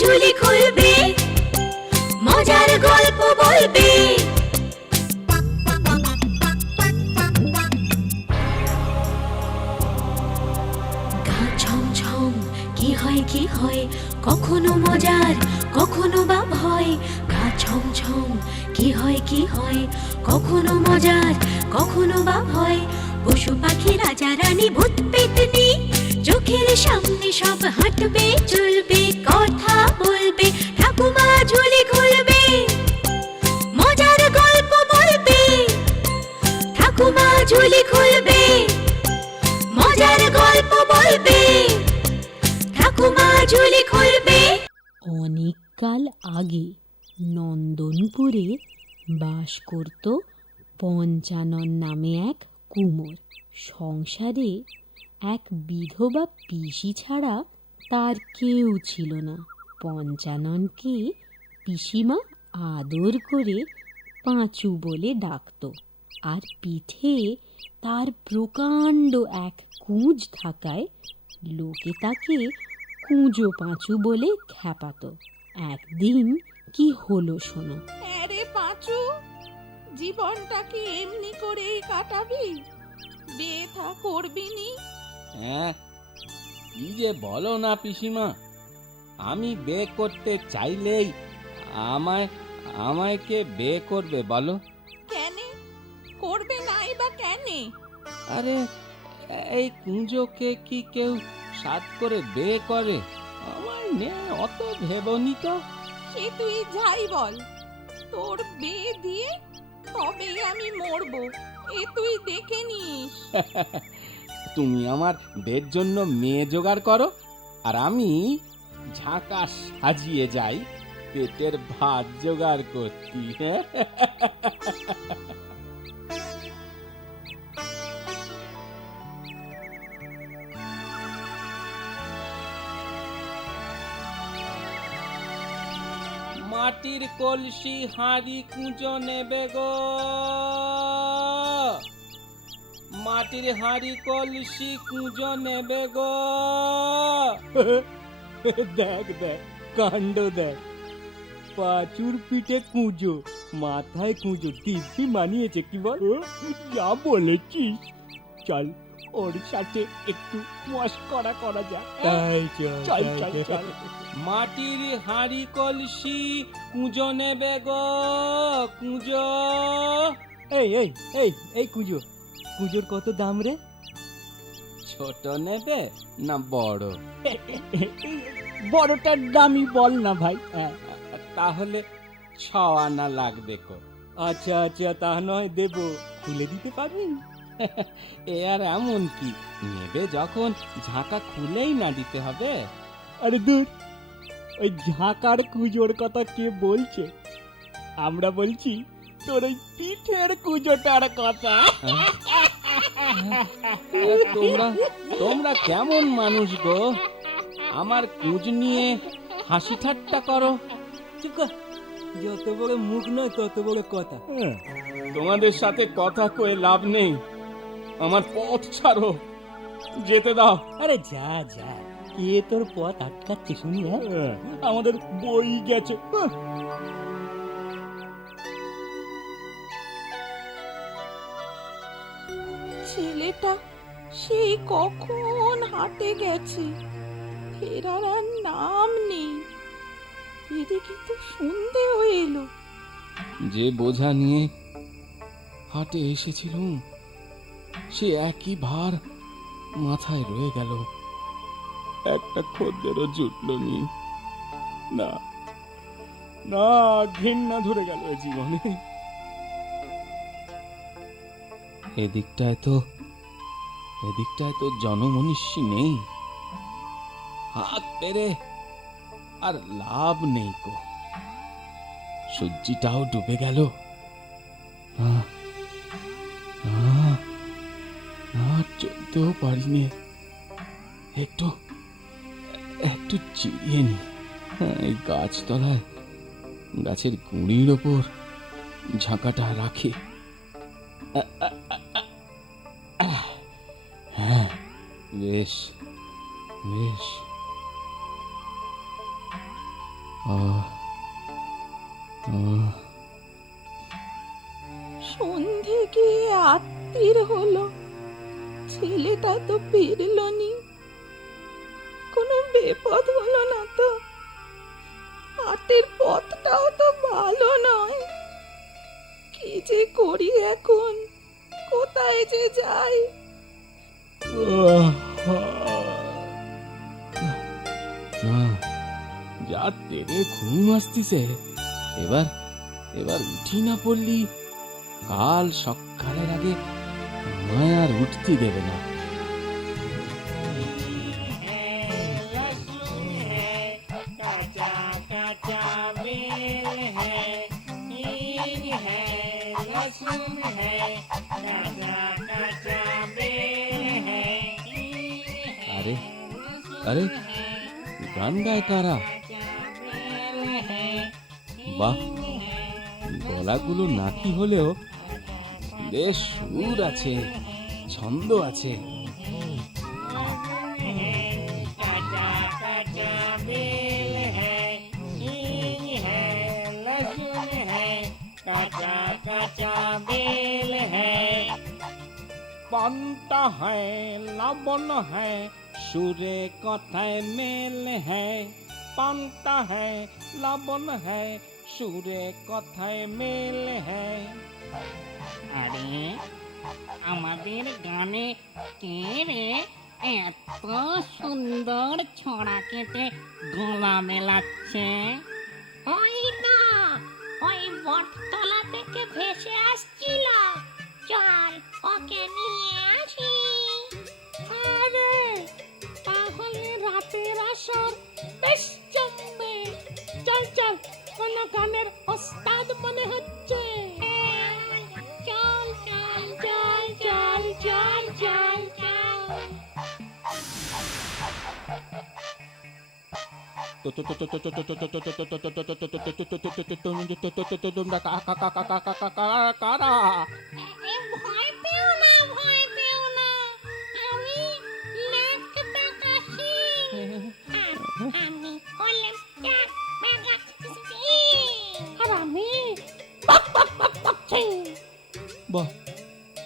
ঝুলি খুলবে, মজার গল্প বলবে। গা ছমছম কি হয় কি হয়, কখনো মজার কখনো বা ভয়। গা ছমছম কি হয় কি হয়, কখনো মজার কখনো বা ভয়। পশু পাখি রাজা রানী ভূত পেতনি চোখের সামনে সব হাঁটবে চলবে, কথা বলবে, ঠাকুমা ঝুলি খুলবে, মজার গল্প বলবে। ঠাকুমা ঝুলি খুলবে, মজার গল্প বলবে। ঠাকুমা ঝুলি খুলবে। অনেক কাল আগে নন্দনপুরে বাস করত পঞ্চানন নামে এক কুমোর। সংসারে এক বিধবা পিসি ছাড়া তার কেউ ছিল না। পঞ্চাননকে পিসিমা আদর করে পাঁচু বলে ডাকত, আর পিঠে তার প্রকাণ্ড এক কুঁজ থাকায় লোকে তাকে কুঁজো পাঁচু বলে খ্যাপাত। একদিন কি হলো শোনো। আরে পাঁচু, জীবনটা কি এমনি করেই কাটাবি? বিয়ে থা করবি নি? হ্যাঁ, কি যে বলো না পিসিমা, আমি বিয়ে করতে চাইলেই আমায় কে বিয়ে করবে বলো? কেনে করবে নাই বা কেনে? আরে এই কুঁজোকে কি কেউ সাত করে বিয়ে করে? আমার নিয়ে অত ভেবনি তো। সে তুই যাই বল, তোর বিয়ে দিয়ে তবেই আমি মরবো, এ তুই দেখে নিস। তুমি আমার বিয়ের জন্য মেয়ে জোগাড় করো, আর আমি ঝাঁকা সাজিয়ে যাই পেটের ভাত জোগাড় করতি। মাটির কলসি হাঁড়ি কুঁজো নেবে গো, মাটির হাঁড়ি কলসি কুঁজো নেবে গো। দেখ দেখ কাণ্ড দেখ, পাঁচুর পিঠে কুঁজো, মাথায় কুঁজো, দিব্যি মানিয়েছে কি বল? যা বলেছিস, চল ওর সাথে একটু মস্করা করা যাক। তাই চল চল চল। মাটির হাঁড়ি কলসি কুঁজো নেবে গো, কুঁজো। এই এই এই এই কুঁজো, কুঁজোর কত দাম রে? ছোট নেবে না বড়? বড়টার দামই বল না ভাই। তাহলে 6 আনা লাগবে গো। আচ্ছা আচ্ছা, তা নয় দেবো, খুলে দিতে পারবি? এ আর এমন কি, নেবে যখন ঝাঁকা খুলেই না দিতে হবে? আরে দূর, ওই ঝাঁকার কুঁজোর কথা কে বলছে? আমরা বলছি তোর ওই পিঠের কুঁজোটার কথা। তোমরা কেমন মানুষ গো, আমার কুঁজ নিয়ে হাসি ঠাট্টা করো। চুপ কর, যত বড় মুখ নয় তত বড় কথা। তোমাদের সাথে কথা কয়ে লাভ নেই, আমার পথ ছাড়ো, যেতে দাও। আরে যা যা, কে তোর পথ আটকাচ্ছে শুনি? আমাদের বই গেছে। ছেলেটা সেই কখন হাটে গেছে, ফেরার আর নাম নেই। এদিকে তো সন্ধে হয়ে এলো। যে বোঝা নিয়ে হাটে এসেছিলুম, সে একই ভার মাথায় রয়ে গেল, একটা খদ্দেরও জুটল নি। না না, ঘৃণা ধরে গেল জীবনে। এদিকটায় তো জনমনীষী নেই, হাত পেরে আর লাভ নেই কো। সূর্যিটাও ডুবে গেল। না না না, চলতেও পারিনি, একটু চিড়িয়ে নি। এই গাছতলায়, গাছের গুঁড়ির ওপর ঝাঁকাটা রাখি। হ্যাঁ, বেশ বেশ। আহ, আহ, সন্ধে গিয়ে আত্মীর হলো, ছেলেটা তো ফিরল নি। কোনো বিপদ হলো না তো? হাটের পথটাও তো ভালো নয়। কি যে করি এখন, কোথায় যে যাই? না, যা তেরে ঘুম আসতিছে। এবার এবার উঠি না পড়লি কাল সকালের আগে আমায় আর উঠতে দেবে না। আরে আরে, গান গায় কারা? বাহ, গলাগুলো নাকি হলেও বেশ সুর আছে, ছন্দ আছে। পান্তা হ্যায় লবণ হ্যায় সুরে কথায় মেল হ্যায়, পান্তা হ্যায় লবণ হ্যায় সুরে কথায় মেল হ্যায়। আরে আমাদের গানে কে রে এত সুন্দর ছড়া কেটে গলা মেলাচ্ছে? ওই না, ওই বটতলা থেকে ভেসে আসছিল। চল ওকে নিয়ে আসি। আরে তাহলে রাতের আসর বেশ জমবে। চল চল, কোন গানের ওস্তাদ মনে হচ্ছে। চল চল চল চল চল চল চল। তোমরা কারা? ভয় পেও না, ভয় পেও না, আমি লেফট ডাকাশি। আমি হলাম আর আমি বাহ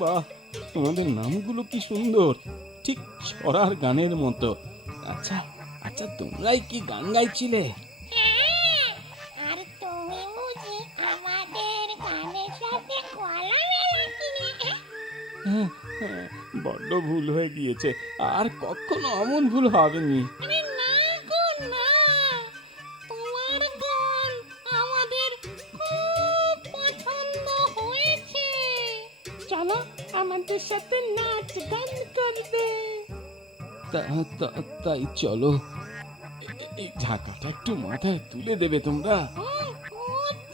বাহ, তোমাদের নামগুলো কি সুন্দর, ঠিক ছড়ার গানের মতো। আচ্ছা আচ্ছা, তোমরাই কি গান গাইছিলে? আর তুমি বুঝি আমাদের গানের সাথে গলা মেলাছিলে? হ্যাঁ, হ্যাঁ, বড্ড ভুল হয়ে গিয়েছে, আর কখনো অমন ভুল হবেনি। আরে না গো না, তোমার গান আমাদের খুব পছন্দ হয়েছে। চলো আমাদের সাথে নাচ গান করবে। তাই চলো, এই ঢাকাটা একটু মাথায় তুলে দেবে তোমরা? ও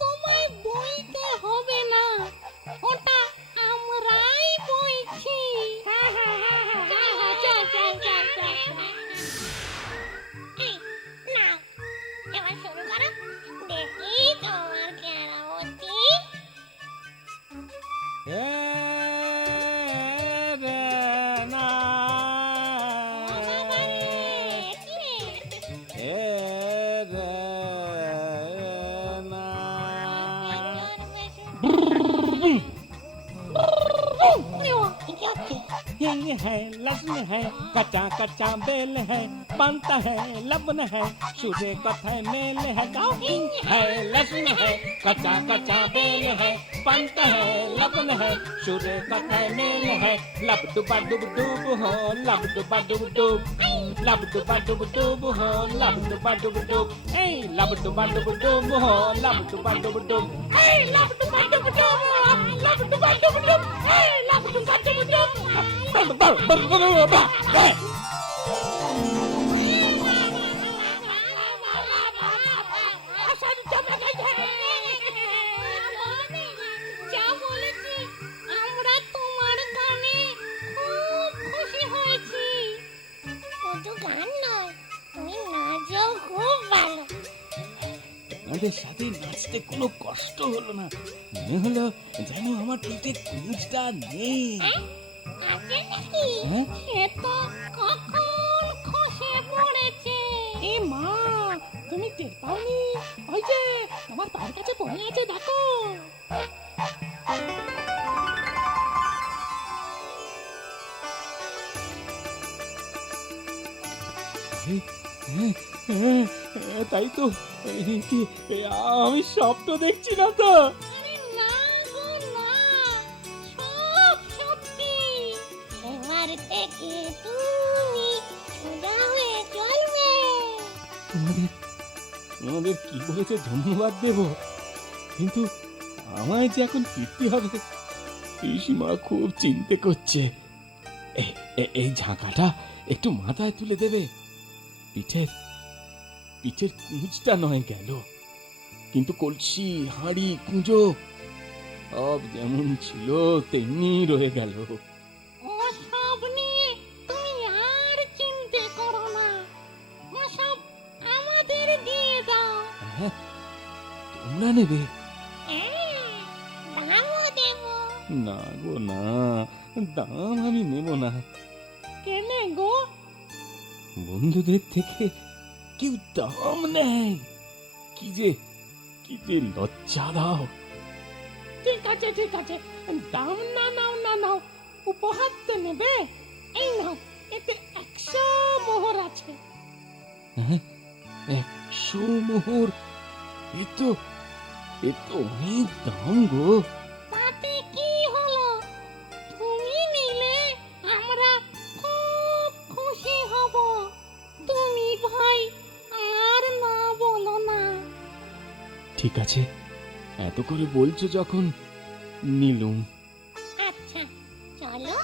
তোমায় বইতে হবে না, ওটা আমরাই বইছি। এই নাও, এবার শুরু করো, দেখি তোমার কেরামতি। हिंग है, लहसुन है, कच्चा कच्चा बेल है, बनता है लबन है, सूर्य कथा मेल है। गाओ, हिंग है, लहसुन है, कच्चा कच्चा बेल है, बनता है लबन है, सूर्य कथा मेल है। लब डुबा डुब डुब हो, लब डुबा डुब डुब, लब डुबा डुब डुब हो, लब डुबा डुब डुब, ए लब डुबा डुब डुब हो, लब डुबा डुब डुब, ए लब डुबा डुब डुब, लब डुबा डुब डुब, ए लब डुबा डुब डुब। যা বলেছি, আমরা তোমার গানে খুব খুশি হয়েছি। শুধু গান নয়, তুমি নাচও খুব ভালো। আমাদের সাথে নাচতে কোনো কষ্ট হলো না, মনে হলো যেন আমার পেটে কুঁজটা নেই। আছে নাকি? হ্যাঁ? সে তো কখন খসে পড়েছে। এ মা, তুমি টের পাওনি? ওই যে তোমার পায়ের কাছে পড়ে আছে, দেখো। তাই তো, আমি স্বপ্ন দেখছি না তো? আরে না গো না, সব সত্যি। এবার থেকে তুমি সোজা হয়ে চলবে। তোমাদের কি বলেছে ধন্যবাদ দেব, কিন্তু আমায় যে এখন ফিরতে হবে। পিসিমা খুব চিন্তা করছে। এই ঝাঁকাটা একটু মাথায় তুলে দেবে। পিঠের কুঁজটা নয় গেল, কিন্তু কলসি, হাঁড়ি, কুঁজো সব যেমন ছিল তেমনি রয়ে গেল। ওসব নিয়ে তুমি আর চিন্তা করো না, ওসব আমাদের দিয়ে দাও। হ্যাঁ, তোমরা নেবে? দামও দেব। না গো না, দাম আমি নেব না। কেনে গো? বন্ধুদের থেকে কেউ দাম নেয়? কি যে লজ্জা দাও। ঠিক আছে ঠিক আছে, দাম না নাও না নাও, উপহার তো নেবে। এই নাও, এতে 100 মোহর আছে। হ্যাঁ, 100 মোহর? এ তো অনেক দাম গো। তাতে কি হলো, তুমি নিলে আমরা খুব খুশি হব। তুমি ভাই আর না বলো না। ঠিক আছে, এত করে বলছো যখন, নিলুম। আচ্ছা চলো,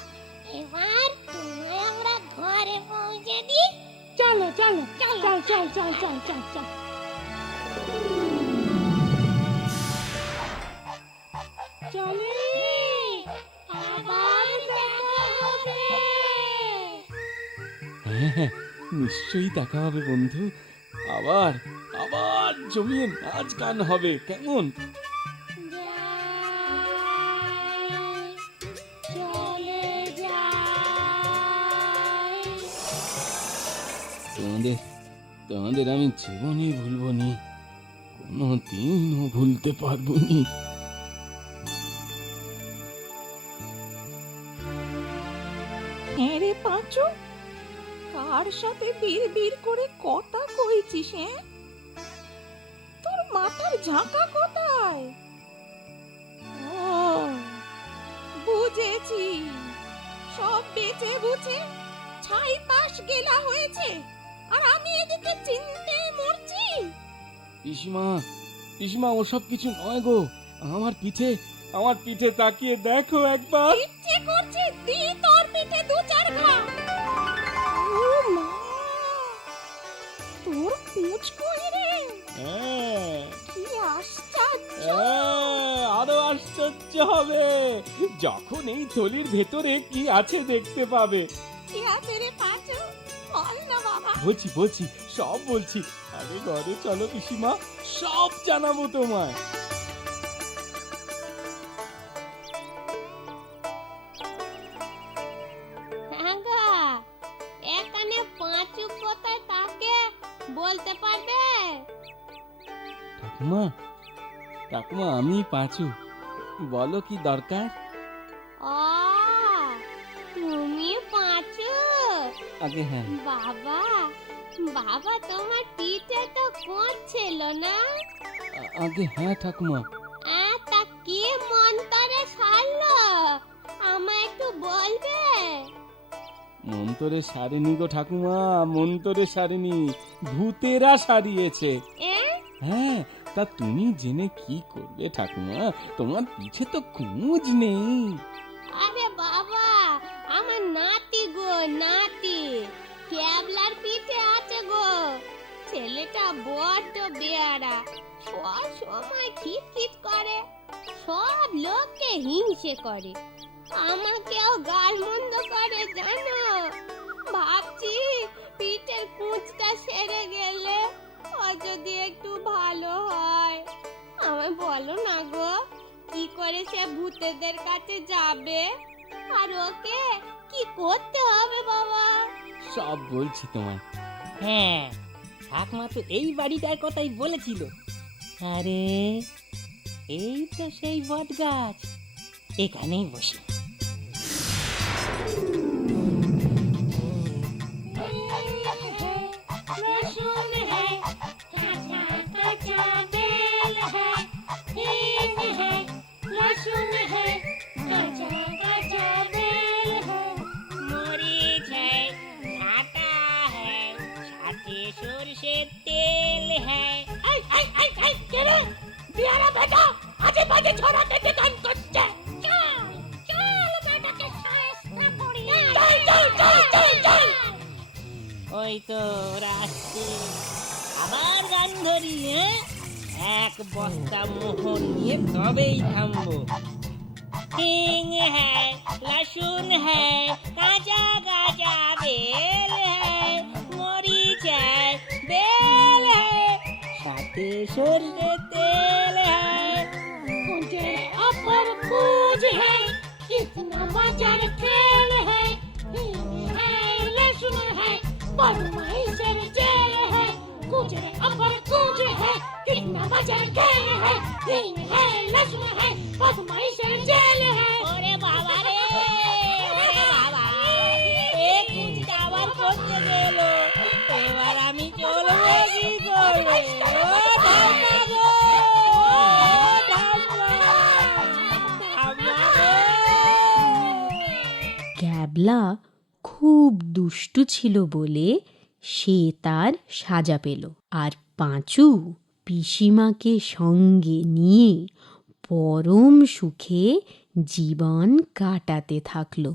এবার তোমায় আমরা ঘরে পৌঁছে দিই। চলো চলো চল চল চল চল চল চল চল। চলে, আবার দেখা হবে। হ্যাঁ, নিশ্চয়ই দেখা হবে বন্ধু। আবার জমিয়ে নাচ গান হবে, কেমন? চলে যাই। তোমাদের আমি জীবনে ভুলবো নি, কোনো দিনও ভুলতে পারবো নি। হ্যাঁ রে পাঁচু, কার সাথে বিড় করে কথা কইছিস? হ্যাঁ, তোর মাথার ঝাঁকা কোথায়? ও বুঝেছি, সব বেচে বুঝে ছাই পাশ গেলা হয়েছে, আর আমি এদিকে চিনতে মরছি। পিসিমা ওসব কিছু নয় গো। আমার পিঠে তাকিয়ে দেখো একবার। ইচ্ছে করছে দি তোর পিঠে 2-4 ঘা। ও মা, তোর পুঁছ কই রে? হ্যাঁ, কি আশ্চর্য! আরো আশ্চর্য হবে যখন এই থলির ভেতরে কি আছে দেখতে পাবে। কি আছে রে পাঁচু? বল না বাবা। বলছি, সব বলছি। আগে ঘরে চলো পিসিমা, সব জানাবো তোমায়। এখানে পাঁচু কোথায় থাকে বলতে পারবে? ঠাকুমা আমি পাঁচু, বলো কি দরকার? ও তুমি পাঁচু? আগে হ্যাঁ। বাবা তোমার পিঠে তো করছিল না? আগে হ্যাঁ ঠাকুমা। তা কি মন্তরে সারলো, আমায় একটু বলবে? মন্তরে সারেনি গো ঠাকুমা, মন্তরে সারেনি, ভূতেরা সারিয়েছে। হ্যাঁ, তা তুমি জেনে কি করবে ঠাকুমা? তোমার পিছে তো কুঁজ নেই। আরে বাবা, আমার নাতি গো নাতি, ক্যাবলার পিঠে আছে গো। ছেলেটা বড্ড বেয়ারা, সব সময় খিটখিট করে, সব লোককে হিংসে করে, আমাকেও গালমন্দ করে জানো। ভাবছি পিঠের কুঁচটা সেরে গেলে ও যদি একটু ভালো হয়। আমায় বলো না গো, কি করে সে ভূতেদের কাছে যাবে, আর ওকে কি করতে হবে বাবা? সব বলছি তোমায়। হ্যাঁ, ঠাকমা তো এই বাড়িটার কথাই বলেছিল। আরে এই তো সেই বট গাছ, এখানেই বসি। लहसुन है कच्चा कच्चा बेल है हींग है लहसुन है कच्चा कच्चा बेल है मरीच है घाटा है साथे সরষের তেল है आई आई आई आई केरे बियारा बेटा आजे बाजे छोरा के गान करছে चल चल बेटा के शायस्ता करी चल चल चल चल चल ওই তো রাস্তে আবার গান ধরি। এক বস্তা মোহন নিয়ে তবেই থামবো। হিং হ্যায় লসুন হ্যায় কাঁচা কাঁচা বেল হ্যায় মরিচ হ্যায় বেল হ্যায় সাথে সরষে তেল হ্যায়। मुझे अपर पूज है कितना बाजार खेल है हींग है लहसुन है बदमाइशर जेल है मुझे अपर पूज है कितना बाजार खेल है हींग है लहसुन है बदमाइशर जेल है ओरे बाबा रे ओरे बाबा এক কুচিটা আবার করতে গেল, এবার আমি চলবো কি করে? ও ঠাম্মা গো, ও ঠাম্মা, ঠাম্মা গো। ক্যাবলা খুব দুষ্টু ছিল বলে সে তার সাজা পেল, আর পাঁচু পিসিমাকে সঙ্গে নিয়ে পরম সুখে জীবন কাটাতে থাকলো।